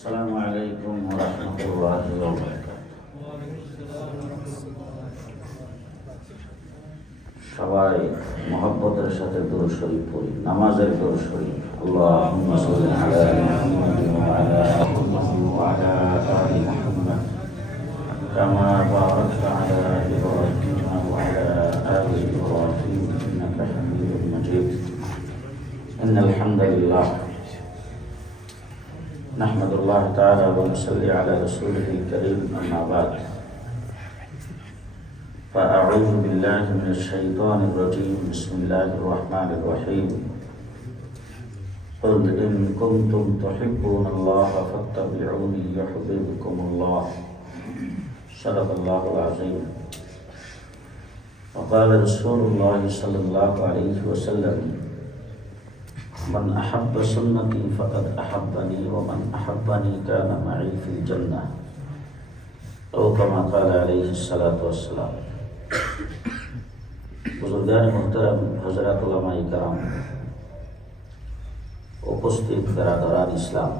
আসসালামু আলাইকুম ওয়া রাহমাতুল্লাহি ওয়া বারাকাতুহু। সবাই মুহাব্বতের সাথে দুরূদ শরীফ পড়ি, নামাজের দুরূদ শরীফ। আল্লাহুম্মা সাল্লি আলা মুহাম্মাদিন ওয়া আলা আলি মুহাম্মাদ কামা বারাকতা আলা ইব্রাহিম ওয়া আলা আলি ইব্রাহিম ইন্নাকা হামিদুম মাজিদ। ইন্নাল হামদালিল্লাহ নাহমাদুল্লাহ তাআলা ওয়া নুসাল্লি আলা রাসূলিহিল কারীম, আম্মা বা'দ। فأعوذ بالله من الشيطان الرجيم. بسم الله الرحمن الرحيم. قل إن كنتم تحبون الله فاتبعوني يحببكم الله. صدق الله العظيم. وقال رسول الله صلى الله عليه وسلم: من أحب سنتي فقد أحبني ومن أحبني كان معي في الجنة. أو كما قال عليه الصلاة والسلام. বুজুর্গান মুহতারাম, হযরত উলামায়ে কেরাম, উপস্থিত বিরাদরান ইসলাম,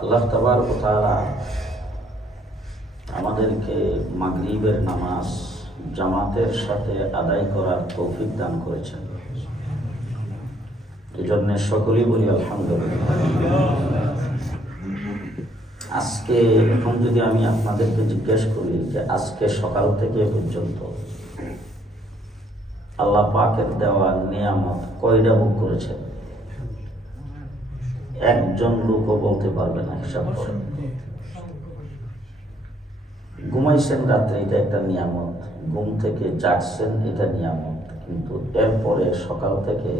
আল্লাহ তাবারক ওয়া তাআলা আমাদেরকে মাগরিবের নামাজ জামাতের সাথে আদায় করার তৌফিক দান করেছেন। এই জন্য সকলেই বলি আলহামদুলিল্লাহ। আজকে এখন যদি আমি আপনাদেরকে জিজ্ঞেস করি যে আজকে সকাল থেকে পর্যন্ত আল্লাহ পাকের দেওয়া নিয়ামত কয়টা ভোগ করেছেন, একজন লোকও বলতে পারবে না, হিসাব করেন। ঘুমাইছেন রাত্রে, এটা একটা নিয়ামত। ঘুম থেকে জাগছেন, এটা নিয়ামত। কিন্তু এরপরে সকাল থেকে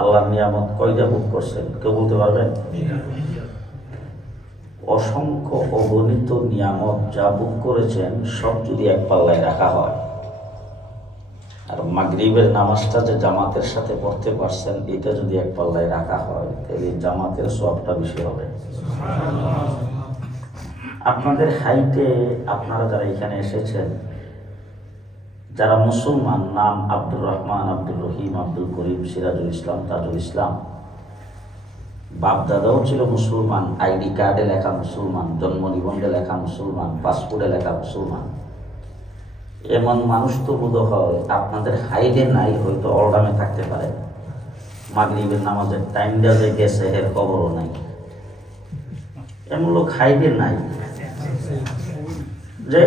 আল্লাহর নিয়ামত কয়টা ভোগ করছেন, কেউ বলতে পারবেন? অসংখ্য অগণিত নিয়ামত যা ভোগ করেছেন সব যদি এক পাল্লায় রাখা হয়, আর মাগরিবের নামাজটা যে জামাতের সাথে পড়তে পারছেন এটা যদি এক পাল্লায় রাখা হয়, তাহলে জামাতের সওয়াবটা বেশি হবে। আপনাদের হাইটে আপনারা যারা এখানে এসেছেন, যারা মুসলমান, নাম আব্দুর রহমান, আব্দুর রহিম, আব্দুল করিম, সিরাজুল ইসলাম, তাজুল ইসলাম, বাপ দাদাও ছিল মুসলমান, আইডি কার্ডে লেখা মুসলমান, জন্ম নিবন্ধে লেখা মুসলমান, পাসপোর্টে লেখা মুসলমান, এমন মানুষ তো বোধ হয় আপনাদের হাইডে নাই, হয়তো অলডামে থাকতে পারে। মাগরিবের নামাজের টাইমটা যে গেছে এর খবরও নাই। এমন লোক হাইডে নাই যে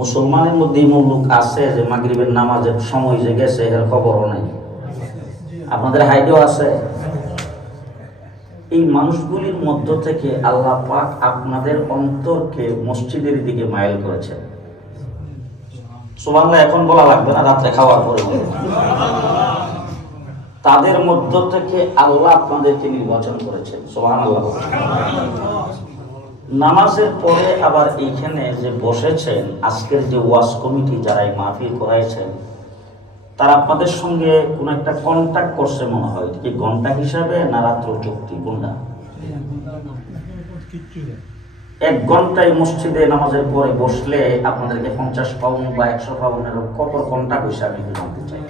মুসলমানের মধ্যে এমন লোক আছে যে মাগরিবের নামাজের সময় যে গেছে এর খবরও নাই। আপনাদের হাইডেও আছে। এই মানুষগুলির মধ্য থেকে আল্লাহ পাক আপনাদের অন্তরকে মসজিদের দিকে মাইল করেছেন। সুবহানাল্লাহ এখন বলা লাগবে না, রাত্রে খাওয়ার পরে তাদের মধ্য থেকে আল্লাহ আপনাদেরকে নির্বাচন করেছেন। সুবহানাল্লাহ। নামাজের পরে আবার এইখানে যে বসেছেন, আজকের যে ওয়াজ কমিটি যারা এই মাহফিল করাইছেন, তারা আপনাদের সঙ্গে কোন একটা কন্ট্যাক্ট করছে মনে হয়, কি ঘন্টা হিসাবে না রাত্র চুক্তি, কোনটা? 1 ঘন্টায় মসজিদে নামাজের পরে বসলে আপনাদেরকে 50 পাউন্ড বা 100 পাউন্ডের কত কন্ট্যাক্ট হয়েছে আমি একটু জানতে চাই।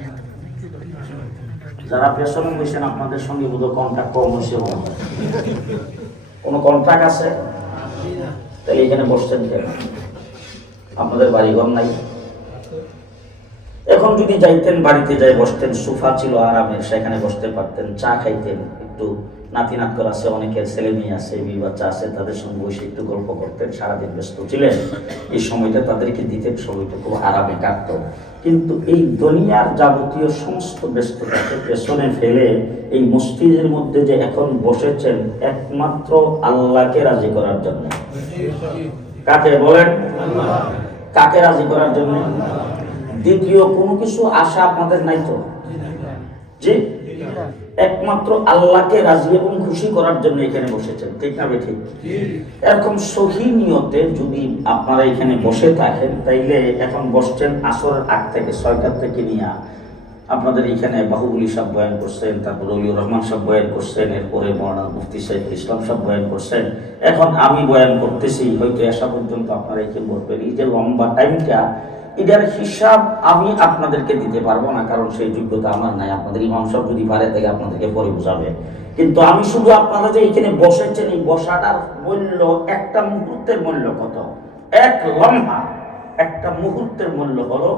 যারা পেছনে বসেন আপনাদের সঙ্গে বোধহয় কন্ট্যাক্ট কম হয়েছে মনে হয়। কোনো কন্ট্যাক্ট আছে? তাহলে এখানে বসছেন কেন? আপনাদের বাড়িঘর নাই? এখন যদি যাইতেন বাড়িতে যাই বসতেন, সোফা ছিল আরামের, সেখানে বসতে পারতেন, চা খাইতেন, একটু নাতি নাতকর আছে, অনেকের ছেলে মেয়ে আছে, বিয়ে বাচ্চা আছে, তাদের সঙ্গে বসে একটু গল্প করতেন। সারাদিন ব্যস্ত ছিলেন, এই সময়টা তাদেরকে দিতেন, সময়টা খুব আরামে কাটত। কিন্তু এই দুনিয়ার যাবতীয় সমস্ত ব্যস্ততাকে পেছনে ফেলে এই মসজিদের মধ্যে যে এখন বসেছেন একমাত্র আল্লাহকে রাজি করার জন্য। কাকে বলেন? কাকে রাজি করার জন্য? দ্বিতীয় কোনো কিছু আশা আপনাদের নাই তো? জি, একমাত্র আল্লাহকে রাজি এবং খুশি করার জন্য এখানে বসেছেন, ঠিক না ঠিক? এরকম সহি নিয়তে যদি আপনারা এখানে বসে থাকেন, তাইলে এখন বসছেন আসরের আগ থেকে, 6টা থেকে নিয়ে আপনাদের এখানে বাহুবলী সাহেব বয়ান করছেন, তারপর রলিউর রহমান সাহেব বয়ান করছেন, এরপরে মৌলানা মুফতি সাইফুল ইসলাম সাহেব বয়ান করছেন, এখন আমি বয়ান করতেছি, হয়তো এসা পর্যন্ত আপনারা এখানে বলবেন। এই যে লম্বা টাইমটা, এটার হিসাব আমি আপনাদেরকে দিতে পারবো না, কারণ সেই যোগ্যতা আমার নাই। আপনাদের ইমাম সাহেব যদি পারে থেকে আপনাদেরকে পরে বোঝাবে। কিন্তু আমি শুধু আপনারা যে এখানে বসেছেন, এই বসাটার মূল্য, একটা মুহূর্তের মূল্য কত? এক লম্হা, একটা মুহূর্তের মূল্য হলো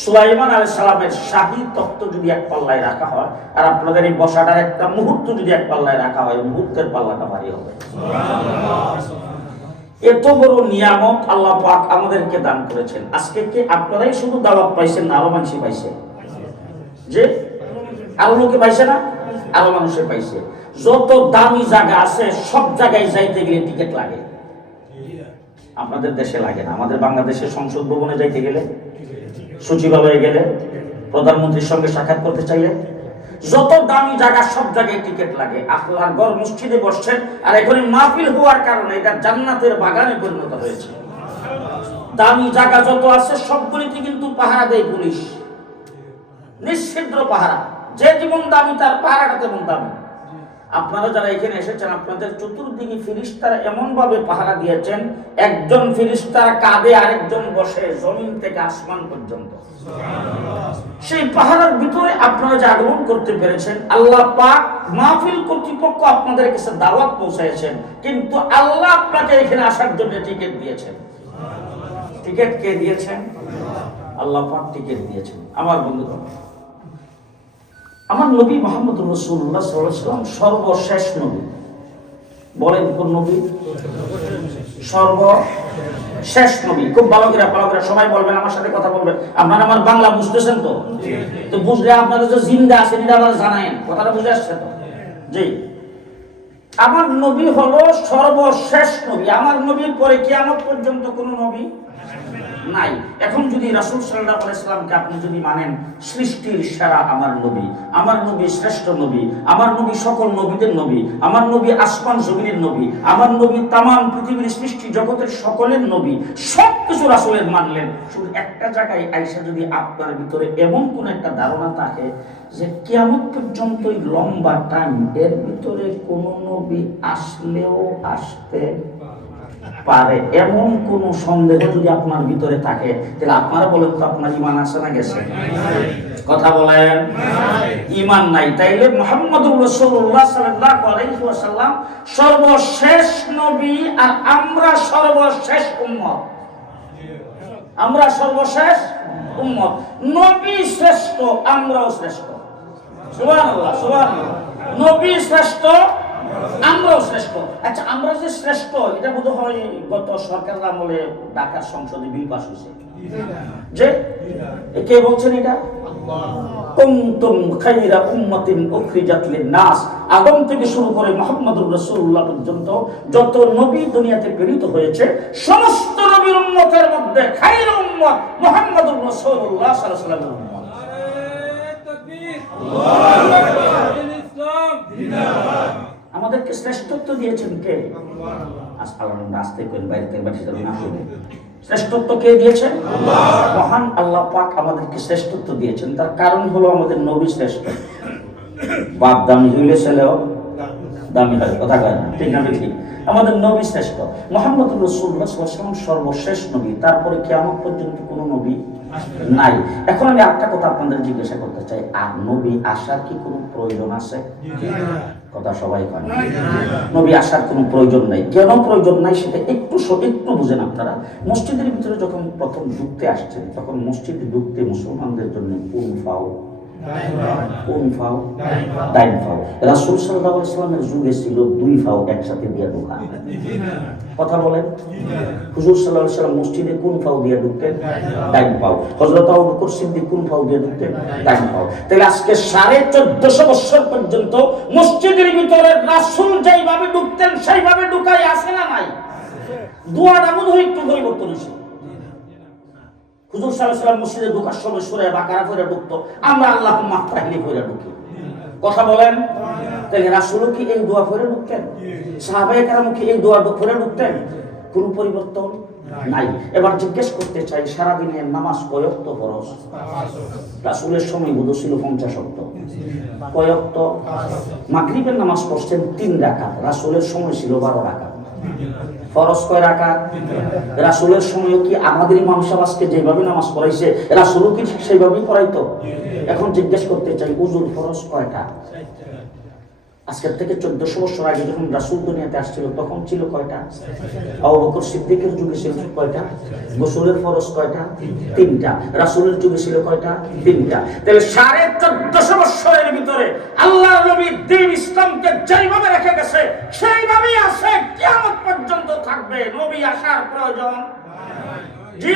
সুলাইমান আলাইহিস সালামের শাহী তখ্ত যদি এক পাল্লায় রাখা হয়, আর আপনাদের এই বসাটার একটা মুহূর্ত যদি এক পাল্লায় রাখা হয়, মুহূর্তের পাল্লাটা ভারী হবে। এত বড় নিয়ামত আল্লাহ পাক আমাদেরকে দান করেছেন। আজকে কি আপনারাই শুধু দাওয়াত পাইছেন না, আরো মানুষ পাইছে? যে আরো লোকে পাইছে না, আরো মানুষে পাইছে। যত দামি জায়গা আছে সব জায়গায় যাইতে গেলে টিকিট লাগে। আপনাদের দেশে লাগে না, আমাদের বাংলাদেশের সংসদ ভবনে যাইতে গেলে, সচিবালয়ে গেলে, প্রধানমন্ত্রীর সঙ্গে সাক্ষাৎ করতে চাইলে, যত দামি জায়গা সব জায়গায় টিকিট লাগে। আল্লাহর ঘর মসজিদে বসছেন, আর এখন মাহফিল হওয়ার কারণে এটা জান্নাতের বাগানে পরিণত হয়েছে। দামি জায়গা যত আছে সবগুলিতে কিন্তু পাহারা দেয় পুলিশ, নিশ্চিদ্র পাহারা। যে জীবন দামি তার পাহারাটা তেমন দামি। আপনারা যারা এখানে এসেছেন, আপনাদের চতুর্দিকে ফেরেশতারা এমন ভাবে পাহারা দিয়েছেন, একজন ফেরেশতার কাঁধে আরেকজন বসে, জমিন থেকে আসমান পর্যন্ত। সেই পাহারার ভিতরে আপনারা যে আগমন করতে পেরেছেন, আল্লাহ পাক মাহফিল কর্তৃপক্ষ আপনাদের কাছে দাওয়াত পৌঁছাইছেন, কিন্তু আল্লাহ আপনাকে এখানে আসার জন্য টিকিট দিয়েছেন। টিকিট কে দিয়েছেন? আল্লাহ পাক টিকিট দিয়েছেন। আমার বন্ধুগণ, আমার নবী মুহাম্মদ রাসূলুল্লাহ সাল্লাল্লাহু আলাইহি ওয়াসাল্লাম সর্বশেষ নবী। বলেন কোন নবী? সর্বশেষ নবী। খুব ভালো করে সবাই বলবেন, আমার সাথে কথা বলবেন। আপনারা আমার বাংলা বুঝতেছেন তো? তো বুঝলে আপনারা যে জিন্দা আছেন এটা আমার জানেন, কথাটা বুঝে আসছে তো? জি, আমার নবী হলো সর্বশেষ নবী। আমার নবীর পরে কিয়ামত পর্যন্ত কোন নবী নাই। এখন যদি রাসূল সাল্লাল্লাহু আলাইহি সাল্লামকে আপনি যদি মানেন সৃষ্টির সেরা আমার নবী, আমার নবী শ্রেষ্ঠ নবী, আমার নবী সকল নবীদের নবী, আমার নবী আসমান জমিনের নবী, আমার নবী তামাম পৃথিবীর সৃষ্টি জগতের সকলের নবী, সবকিছু রাসূলের মানলেন। শুধু একটা জায়গায় আয়েশা যদি আপনার ভিতরে এমন কোন একটা ধারণা থাকে যে কিয়ামত পর্যন্ত লম্বা টাইম এর ভিতরে কোন নবী আসলেও আসতে পারে, এমন কোন সন্দেহ যদি আপনার ভিতরে থাকে, তাহলে আপনারা বলেন তো আপনার ঈমান আছে না গেছে? কথা বলেন, ঈমান নাই। তাইলে মুহাম্মদুর রাসূলুল্লাহ সাল্লাল্লাহু আলাইহি ওয়াসাল্লাম সর্বশেষ নবী, আর আমরা সর্বশেষ উম্মত। আমরা সর্বশেষ উম্মত। নবী শ্রেষ্ঠ, আমরাও শ্রেষ্ঠ। সুবহানাল্লাহ, সুবহানাল্লাহ। নবী শ্রেষ্ঠ, আমরাও শ্রেষ্ঠ। আচ্ছা, আমরা যে শ্রেষ্ঠ এটা বোধ হয় গত সরকারের আমলে ঢাকার সংসদে বিল পাস হয়েছে। যে কে বলছেন এটা? কুনতুম খায়রা উম্মাতিন উখরিজাত লিন-নাস। আদম থেকে শুরু করে মুহাম্মদুর রাসূলুল্লাহ পর্যন্ত যত নবী দুনিয়াতে প্রেরিত হয়েছে, সমস্ত নবীর উম্মতের মধ্যে খায়রু উম্মত মুহাম্মদুর রাসূলুল্লাহ সাল্লাল্লাহু আলাইহি ওয়াসাল্লাম। নারে তাকবীর, আল্লাহু আকবার। ইসলাম জিন্দাবাদ। আমাদেরকে শ্রেষ্ঠত্ব দিয়েছেন কে? আস্তে করে বাইরে থেকে বাড়ি যাবে না। শ্রেষ্ঠত্ব কে দিয়েছেন? মহান আল্লাহ পাক আমাদেরকে শ্রেষ্ঠত্ব দিয়েছেন। তার কারণ হলো আমাদের নবী শ্রেষ্ঠ। বাপ দামি হইলে ছেলেও দামি হয়, কথা কয় না, ঠিক না? ঠিক। আমাদের নবী শ্রেষ্ঠ। মুহাম্মদুর রাসূলুল্লাহ সাল্লাল্লাহু আলাইহি ওয়াসাল্লাম সর্বশেষ নবী, তারপরে কিয়ামত পর্যন্ত কোনো নবী নাই। এখন আমি একটা কথা আপনাদের জিজ্ঞাসা করতে চাই, আর নবী আসার কি কোনো প্রয়োজন আছে? কথা সবাই কয় না। নবী আসার কোনো প্রয়োজন নাই। কেন প্রয়োজন নাই সেটা একটু বুঝেন আপনারা। মসজিদের ভিতরে যখন প্রথম ঢুকতে আসছেন, তখন মসজিদে ঢুকতে মুসলমানদের জন্য কোন ফাও ডাইন ফাও। রাসূল সাল্লাল্লাহু আলাইহি ওয়াসাল্লামের যুগে ছিল 2 ফাও একসাথে দিয়ে ঢোকা। কথা বলেন, হুজুর সাল্লাল্লাহু আলাইহি ওয়াসাল্লাম মসজিদে কোন ফাও দিয়ে ঢুকতেন? ডাইন ফাও। হযরত আবু বকর সিদ্দিক কোন ফাও দিয়ে ঢুকতেন? ডাইন ফাও। তাহলে আজকে 1450 বছর পর্যন্ত মসজিদের ভিতরে রাসূল যেইভাবে ঢুকতেন সেইভাবে ঢুকাই আছে না নাই? দোয়াটা বোধহয় একটু পরিবর্তন হয়েছে। হুজুর সাল্লাল্লাহু আলাইহি ওয়াসাল্লাম মসজিদে ঢোকার সময় সূরা বাকারা পড়ে ঢুকতো, আমরা আল্লাহুম্মা আফতাহলি পড়ে ঢুকি। কথা বলেন, তাহলে রাসূল কি এই দোয়া পড়ে ঢুকতেন? সাহাবায়ে কেরাম কি এই দোয়া পড়ে ঢুকতেন? কোন পরিবর্তন নাই। এবার জিজ্ঞেস করতে চাই, সারা দিনের নামাজ কয় ওয়াক্ত ফরজ? রাসূলের সময় বোধ ছিল 50 ওয়াক্ত। কয় ওয়াক্ত? মাগরিবের নামাজ পড়ছেন 3 রাকাত, রাসূলের সময় ছিল 12 রাকাত। ফরজ কয় রাকাত? রাসূলের সময় কি আমাদের ইমাম সাহেব আজকে যেভাবে নামাজ পড়াইছে রাসূলও কি সেইভাবেই পড়াইতো? এখন জিজ্ঞেস করতে চাই, ওযুর ফরজ কয়টা? আজকের থেকে 1400 বছর আগে যখন রাসূল দুনিয়াতে আসছিল তখন ছিল কয়টা? আবু বকর সিদ্দিকের যুগে ছিল কয়টা? গোসলের ফরজ কয়টা? 3টা। রাসূলের যুগে ছিল কয়টা? 3টা। তাহলে 1450 বছরের ভিতরে আল্লাহর নবী দ্বীন ইসলামকে যেইভাবে রেখে গেছে সেইভাবেই আছে, কিয়ামত পর্যন্ত থাকবে। নবী আসার প্রয়োজন জি?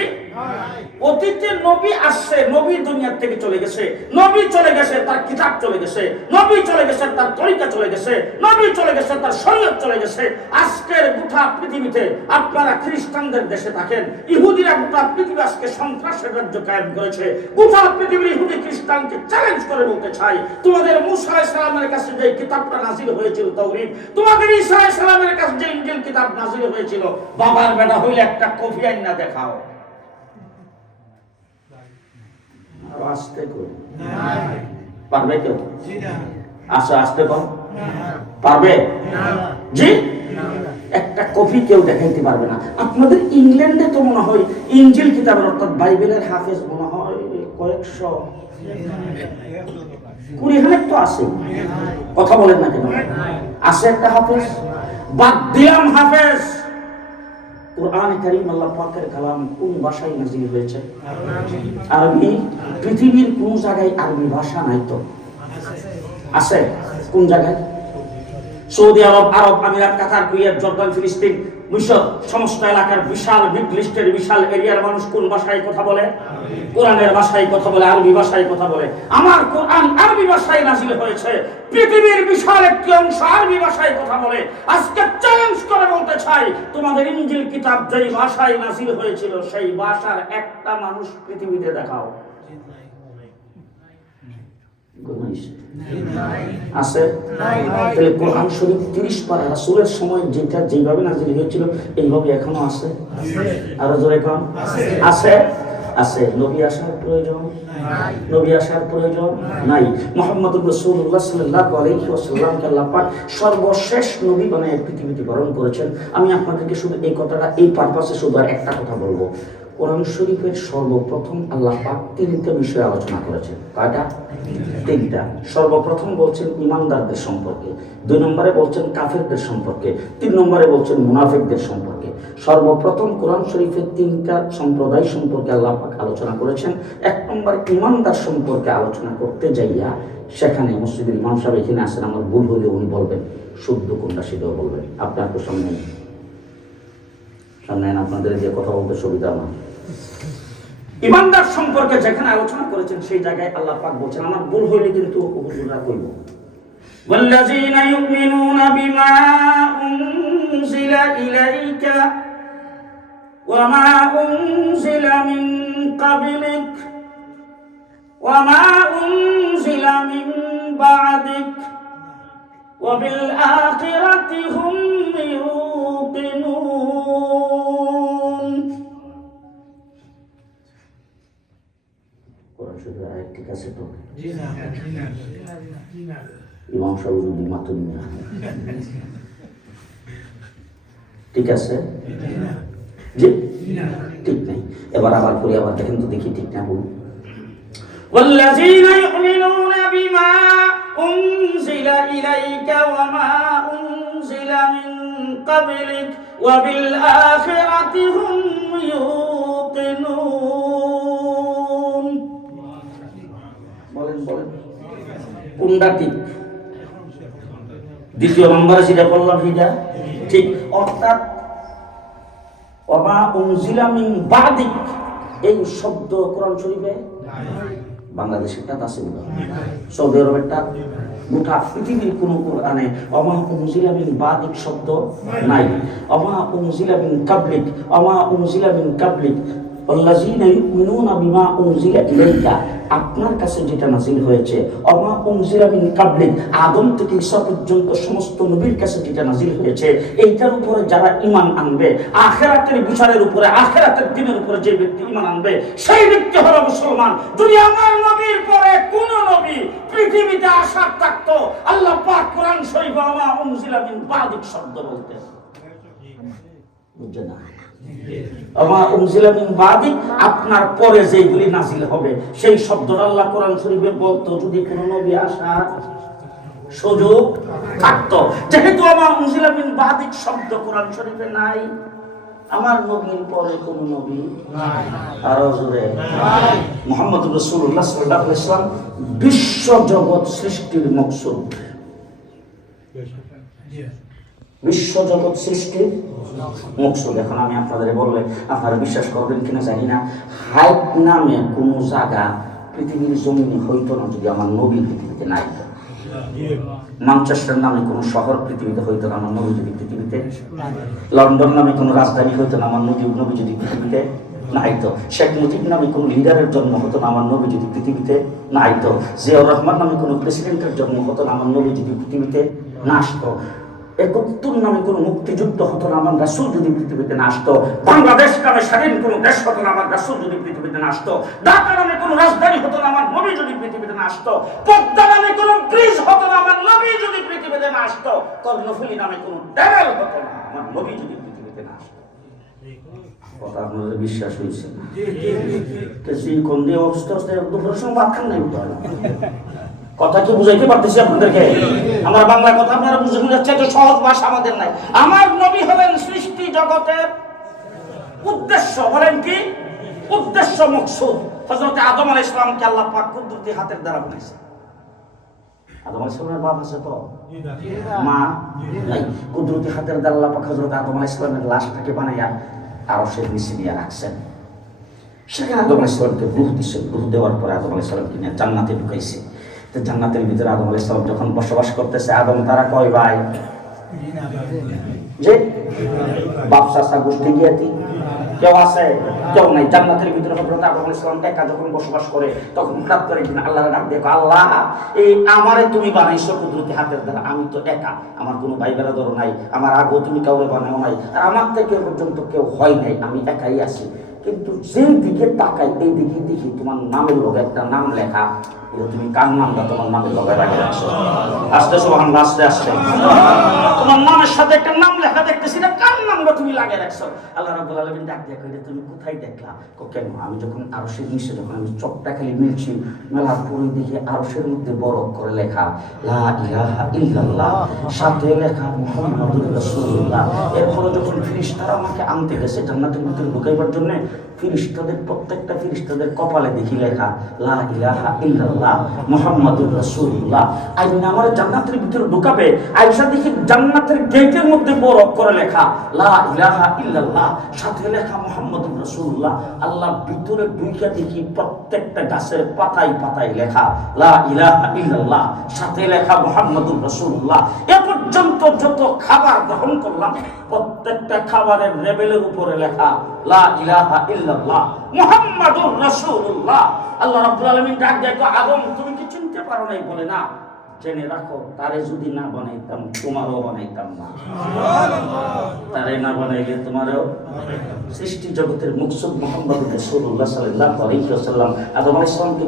অতীতে নবী আসছে, নবী দুনিয়া থেকে চলে গেছে, নবী চলে গেছে, তার কিতাব চলে গেছে, নবী চলে গেছে, তার তরিকা চলে গেছে, নবী চলে গেছে, তার শরীয়ত চলে গেছে। আজকের গোটা পৃথিবীতে আপনারা খ্রিস্টানদের দেশে থাকেন, ইহুদিরা গোটা পৃথিবী আজকে সন্ত্রাসের রাজ্য কায়েম করেছে। গোটা পৃথিবীর ইহুদি খ্রিস্টানকে চ্যালেঞ্জ করে বলতে চাই, তোমাদের মূসা আলাইহিস সালামের কাছে যে কিতাবটা নাযিল হয়েছিল তাওরীত, তোমাদের ঈসা আলাইহিস সালামের কাছে যে ইনজিল কিতাব নাযিল হয়েছিল, বাবার বেটা হইলে একটা কপি আইনা দেখাও। আস্তে করে পারবে কেউ? আচ্ছা আস্তে কর, পারবে? জি, একটা কপি কেউ দেখাইতে পারবে না। আপনাদের ইংল্যান্ডে তো মনে হয় ইনজিল কিতাবের অর্থাৎ বাইবেলের হাফেজ মনে হয় কয়েকশো 20,000 তো আছে। কথা বলেন না কেন? আছে একটা হাফেজ। বাদ দিলাম হাফেজ, কুরআনে কারীম আল্লাহ পাকের কালাম কোন ভাষায় নাযিল হয়েছে? আরবি। পৃথিবীর কোন জায়গায় আরবি ভাষা নাই তো? আছে। কোন জায়গায়? সৌদি আরব, আরব আমিরাত, কাতার, কুয়েত, জর্দান, ফিলিস্তিন, মিশর, সমস্ত এলাকার বিশাল মিডল ইস্টের বিশাল এরিয়ার মানুষ কোন ভাষায় কথা বলে? কোরআনের ভাষায় কথা বলে, আরবি ভাষায় কথা বলে। আমার কোরআন আরবি ভাষায় নাযিল হয়েছে, পৃথিবীর বিশাল একটি অংশ আরবি ভাষায় কথা বলে। আজকে চ্যালেঞ্জ করে বলতে চাই, তোমাদের ইনজিল কিতাব যেই ভাষায় নাযিল হয়েছিল সেই ভাষার একটা মানুষ পৃথিবীতে দেখাও। আছে? তাহলে কোরআন শরীফ 30 পারা রাসূলের সময় যেটা যেভাবে নাযিল হয়েছিল এইভাবে এখনো আছে? আরো জোরে কোন আছে? আছে। নবী আসার প্রয়োজন নাই। নবী আসার প্রয়োজন নাই। মুহাম্মদুর রাসূলুল্লাহ সাল্লাল্লাহু আলাইহি ওয়াসাল্লামকে আল্লাহ পাক সর্বশেষ নবী বানায় পৃথিবীতে প্রেরণ করেছেন। আমি আপনাদেরকে শুধু এই কথাটা, এই পারপাসে শুধু আর একটা কথা বলবো। কোরআন শরীফের সর্বপ্রথম আল্লাহ পাক 3টা বিষয়ে আলোচনা করেছেন। কয়টা? 3টা। সর্বপ্রথম বলছেন ঈমানদারদের সম্পর্কে, 2 নম্বরে বলছেন কাফেরদের সম্পর্কে, 3 নম্বরে বলছেন মুনাফিকদের সম্পর্কে। সর্বপ্রথম কোরআন শরীফের 3টা সম্প্রদায় সম্পর্কে আল্লাহ পাক আলোচনা করেছেন। 1 নম্বর ঈমানদার সম্পর্কে আলোচনা করতে যাইয়া সেখানে মসজিদের ইমাম সাহেব এখানে আসেন, আমার ভুল হলে উনি বলবেন, শুদ্ধ কোনটা সেটাও বলবেন। আপনার তো সামনে আপনাদের যে কথা বলতে সুবিধা না। ঈমানদার সম্পর্কে যেখানে আলোচনা করেছেন সেই জায়গায় আল্লাহ পাক বলছেন, আমার ভুল হইলে কিন্তু হুজুররা কইব, ওয়াল্লাযীনা ইউমিনুনা বিমা উনজিলা ইলাইকা ওয়া মা উনজিলা মিন ক্বাবলিক ওয়া মা উনজিলা মিন বা'দিক ওয়া বিল আখিরাতি হুম ইউকিনুন। ঠিক আছে তো? ইমাম সাহেব যদি মাত্র ঠিক আছে জি, ঠিক নেই। এবার আবার করি, আবার দেখেন তো দেখি ঠিক না বলুন। والذين يؤمنون بما أنزل إليك وما أنزل من قبلك وبالآخرة هم يوقنون। বলেন বলেন কোনটা ঠিক? দ্বিতীয় নম্বরে যেটা বললাম সেটা ঠিক। অর্থাৎ ওমা উনজিলা মিন বাদিক এই শব্দ কোরআন শরীফে বাংলাদেশেরটা আছে না, সৌদি আরবেরটা, গোটা পৃথিবীর কোন কোরআনে ওমা উনজিলা মিন বাদিক শব্দ নাই। ওমা উনজিলা মিন কাবলিক, ওমা উনজিলা মিন কাবলিক আল্লাযীনা ইউমিনুনা বিমা উনজিলা ইলাইকা, আপনার কাছে যেটা নাযিল হয়েছে, ওমা উনজিলা মিন কাবলিক, আদম থেকে ঈসা পর্যন্ত সমস্ত নবীর কাছে যেটা নাযিল হয়েছে, এইটার উপরে যারা ঈমান আনবে, আখিরাতের বিচারের উপরে, আখিরাতের দিনের উপরে যে ব্যক্তি ঈমান আনবে সেই ব্যক্তি হলো মুসলমান। যদি আমার নবীর পরে কোন নবী পৃথিবীতে আসার থাকতো, আল্লাহ পাক কোরআন শরীফে ওমা উনজিলা মিন বাদিক শব্দ বলতেন। বুঝছে না? আমার উনজিলা মিন বাদি, আপনার পরে যেগুলি নাজিল হবে সেই শব্দটা আল্লাহ কোরআন শরীফে বলতো যদি কোনো নবী আসার সুযোগ থাকতো। যেহেতু আমার উনজিলা মিন বাদি শব্দ কোরআন শরীফে নাই, আমার নবীর পরে কোন নবী নাই, আরো জোরে নাই। মুহাম্মদুর রাসূলুল্লাহ সাল্লাল্লাহু আলাইহি ওয়াসাল্লাম বিশ্ব জগৎ সৃষ্টির মকসুদ, বিশ্ব জগৎ সৃষ্টির মকসুদ। এখন আমি আপনাদের বললে আপনারা বিশ্বাস করবেন কিনা জানি না, হাইট নামে কোন জায়গা পৃথিবীর জমিনে হইতো না যদি আমার নবী পৃথিবীতে নাই। ম্যানচেস্টার নামে কোন শহর পৃথিবীতে হইতো না আমার নবী যদি পৃথিবীতে, লন্ডন নামে কোন রাজধানী হইতো না আমার নবী যদি পৃথিবীতে না আইতো, শেখ মুজিব নামে কোন লিডারের জন্ম হতো না আমার নবী যদি পৃথিবীতে না আইতো, জিয়াউর রহমান নামে কোন প্রেসিডেন্টের জন্ম হতো না আমার নবী যদি পৃথিবীতে না আসতো, ৭১ নামে কোন মুক্তিযুদ্ধ হতো না আমার রাসূল যদি পৃথিবীতে না আসতো, বাংলাদেশ নামে স্বাধীন কোন দেশ হতো না আমার রাসূল যদি পৃথিবীতে না আসতো, ঢাকা নামে কোন রাজধানী হতো না আমার নবী যদি পৃথিবীতে না আসতো, পদ্মা নামে কোন ব্রিজ হতো না আমার নবী যদি পৃথিবীতে না আসতো, কর্ণফুলী নামে কোন ট্যানেল হতো না আমার নবী যদি পৃথিবীতে না আসতো। কথা আপনাদের বিশ্বাস হয়েছে না? কোন দিয়ে অবস্থা দুপুরের সময় ভাত খান নাই, কথা কি বুঝাইতে পারতেছি আপনাদেরকে? আমার বাংলা কথা আপনারা বুঝে যাচ্ছে, এত সহজ ভাষা আমাদের নাই। আমার নবী হলেন সৃষ্টি জগতের উদ্দেশ্য। বলেন কি উদ্দেশ্য, মকসুদ? হযরত আদম আলাইহিস সালামকে আল্লাহ পাক কুদরতি হাতের দ্বারা বানাইছে। আদম আলাইহিস সালামের বাপ আছে তো? মা নাই। কুদরতি হাতের দ্বারা আল্লাহ পাক হযরত আদম আলাইহিস সালামের লাশটাকে বানাইয়া আরশের নিচে নিয়ে রাখছেন। সেখানে আদম আলাইহিস সালামকে রূহ দিছে। রূহ দেওয়ার পরে আদম আলাইহিস সালামকে নিয়ে জান্নাতে ঢুকাইছে। জান্নাতের ভিতরে আদম আলাইহিস সালাম যখন বসবাস করতেছে, আদম তারা কয় ভাই? যে বাপ চাচা গোষ্ঠী জ্ঞাতি কেউ আছে? কেউ নাই। জান্নাতের ভিতরে হযরত আদম আলাইহিস সালাম একা যখন বসবাস করে, তখন হঠাৎ করে কিনা আল্লাহর ডাক দেখো, আল্লাহ এই আমারে তুমি বানাইছো কুদরতি হাতের দ্বারা, আমি তো একা, আমার কোনো ভাই বেরাদর নাই, আমার আগেও তুমি কাউরে বানাও নাই, আর আমার থেকে পর্যন্ত কেউ হয় নাই, আমি একাই আছি। কিন্তু যেই দিকে তাকাই এই দিকে দেখি তোমার নামের লগে একটা নাম লেখা, তুমি কার নামটা তোমার নামের লগে রাখে রাখছো? আস্তে সুবহানাল্লাহ, আস্তে আস্তে। তোমার নামের সাথে একটা নাম লেখা দেখতেছি, না কার নামটা তুমি লাগিয়ে রাখছো? আল্লাহ রাব্বুল আলামিন ডাক দিয়ে কইলে, তুমি কোথায় দেখলা? কেন? আমি যখন আরশের নিচে যখন আমি চোখটা খালি মিলছি, মেলার পরে দেখি আরশের মধ্যে বড় করে লেখা লা ইলাহা ইল্লাল্লাহ, সাথে লেখা মুহাম্মাদুর রাসূলুল্লাহ। এরপরে যখন ফেরেশতারা আমাকে আনতে গেছে জান্নাতের ভিতরে ঢুকাইবার জন্য, ফেরেশতাদের প্রত্যেকটা ফেরেশতাদের কপালে দেখি লেখা লা ইলাহা ইল্লাল্লাহ মুহাম্মাদুর রাসূলুল্লাহ। আইনা আমার জান্নাতের ভিতরে ঢুকাবে, আয়েশা দেখি জান্নাতের গেটের মধ্যে বড় করে লেখা লা ইলাহা ইল্লাল্লাহ, সাথে লেখা মুহাম্মাদুর রাসূলুল্লাহ। আল্লাহ ভিতরে ঢুইকা দেখি প্রত্যেকটা গাছের পাতায় পাতায় লেখা লা ইলাহা ইল্লাল্লাহ, সাথে লেখা মুহাম্মাদুর রাসূলুল্লাহ। এ পর্যন্ত যত খাবার গ্রহণ করলাম প্রত্যেকটা খাবারের লেবেলের উপরে লেখা লা ইলাহা ইল্লাল্লাহ মুহাম্মাদুর রাসূলুল্লাহ। আল্লাহ রাব্বুল আলামিন ডাক দেখো, আদম তুমি কি চিনতে পারো নাই? বলে না, জেনে রাখো, তারে যদি না বানাইতাম তোমারও বানাইতাম না। তারে না বানাইলে তোমারও। সৃষ্টি জগতের মকসুদ মুহাম্মদুর রাসূলুল্লাহ সাল্লাল্লাহু আলাইহি ওয়াসাল্লাম আদম আলাইহিস সালামকে